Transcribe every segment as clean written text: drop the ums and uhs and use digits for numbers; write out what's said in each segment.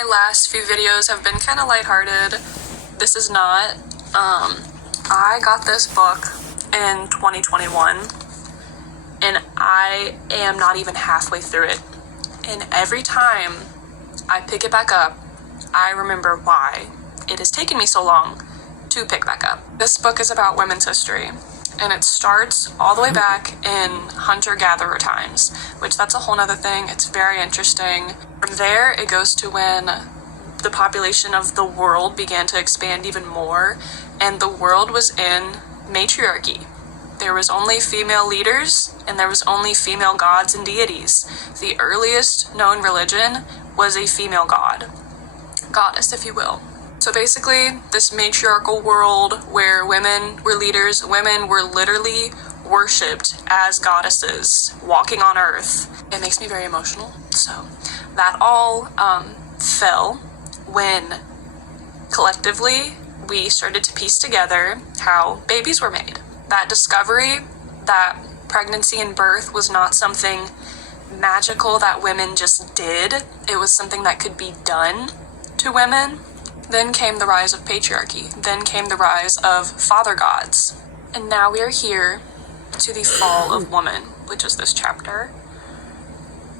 my last few videos have been kind of lighthearted. This is not. I got this book in 2021, and I am not even halfway through it. And every time I pick it back up, I remember why it has taken me so long to pick back up. This book is about women's history, and it starts all the way back in hunter-gatherer times, which that's a whole nother thing. It's very interesting. From there, it goes to when the population of the world began to expand even more, and the world was in matriarchy. There was only female leaders, and there was only female gods and deities. The earliest known religion was a female goddess, if you will. So basically, this matriarchal world where women were leaders, women were literally worshipped as goddesses walking on earth. It makes me very emotional. So that all fell when collectively we started to piece together how babies were made. That discovery that pregnancy and birth was not something magical that women just did. It was something that could be done to women. Then came the rise of patriarchy. Then came the rise of father gods. And now we are here to the fall of woman, which is this chapter.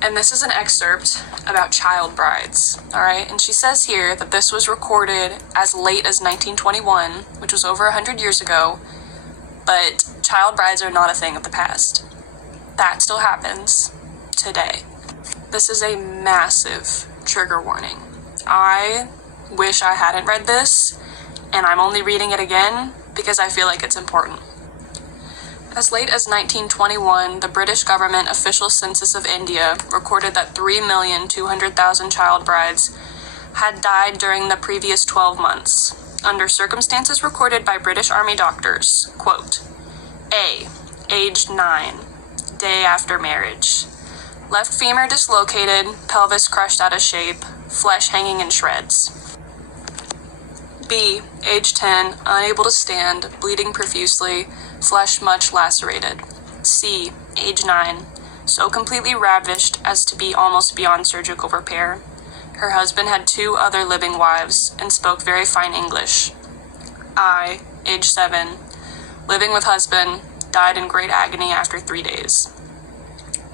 And this is an excerpt about child brides, all right? And she says here that this was recorded as late as 1921, which was over 100 years ago, but child brides are not a thing of the past. That still happens today. This is a massive trigger warning. I wish I hadn't read this, and I'm only reading it again because I feel like it's important. As late as 1921, the British government official census of India recorded that 3,200,000 child brides had died during the previous 12 months, under circumstances recorded by British Army doctors. Quote, A, aged 9, day after marriage. Left femur dislocated, pelvis crushed out of shape, flesh hanging in shreds. B, age 10, unable to stand, bleeding profusely, flesh much lacerated. C, age 9, so completely ravished as to be almost beyond surgical repair. Her husband had 2 other living wives and spoke very fine English. I, age 7, living with husband, died in great agony after 3 days.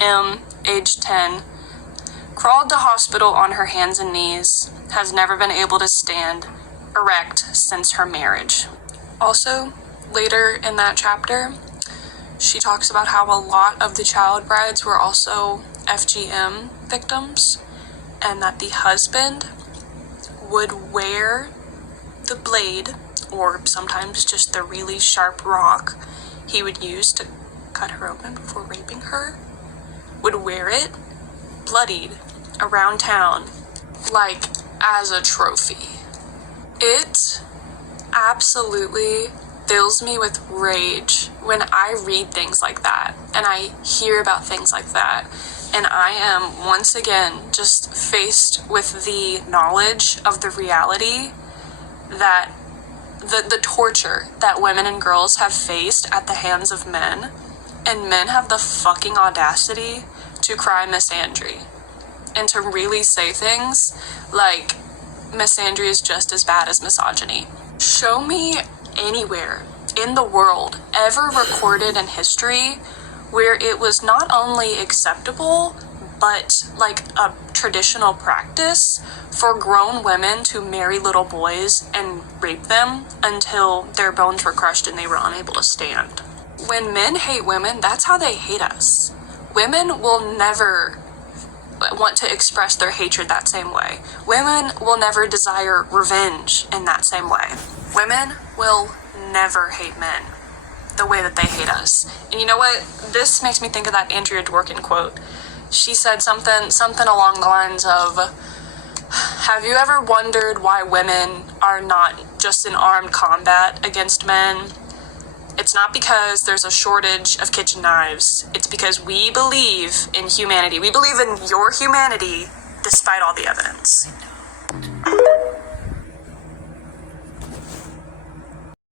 M, age 10, crawled to hospital on her hands and knees, has never been able to stand erect since her marriage. Also, later in that chapter, she talks about how a lot of the child brides were also FGM victims, and that the husband would wear the blade, or sometimes just the really sharp rock he would use to cut her open before raping her, would wear it bloodied around town, like as a trophy. It absolutely fills me with rage when I read things like that and I hear about things like that, and I am once again just faced with the knowledge of the reality that the torture that women and girls have faced at the hands of men, and men have the fucking audacity to cry misandry and to really say things like misandry is just as bad as misogyny. Show me anywhere in the world ever recorded in history where it was not only acceptable but like a traditional practice for grown women to marry little boys and rape them until their bones were crushed and they were unable to stand. When men hate women, that's how they hate us. Women will never want to express their hatred that same way. Women will never desire revenge in that same way. Women will never hate men the way that they hate us. And you know what? This makes me think of that Andrea Dworkin quote. She said something along the lines of, have you ever wondered why women are not just in armed combat against men? It's not because there's a shortage of kitchen knives. It's because we believe in humanity. We believe in your humanity despite all the evidence.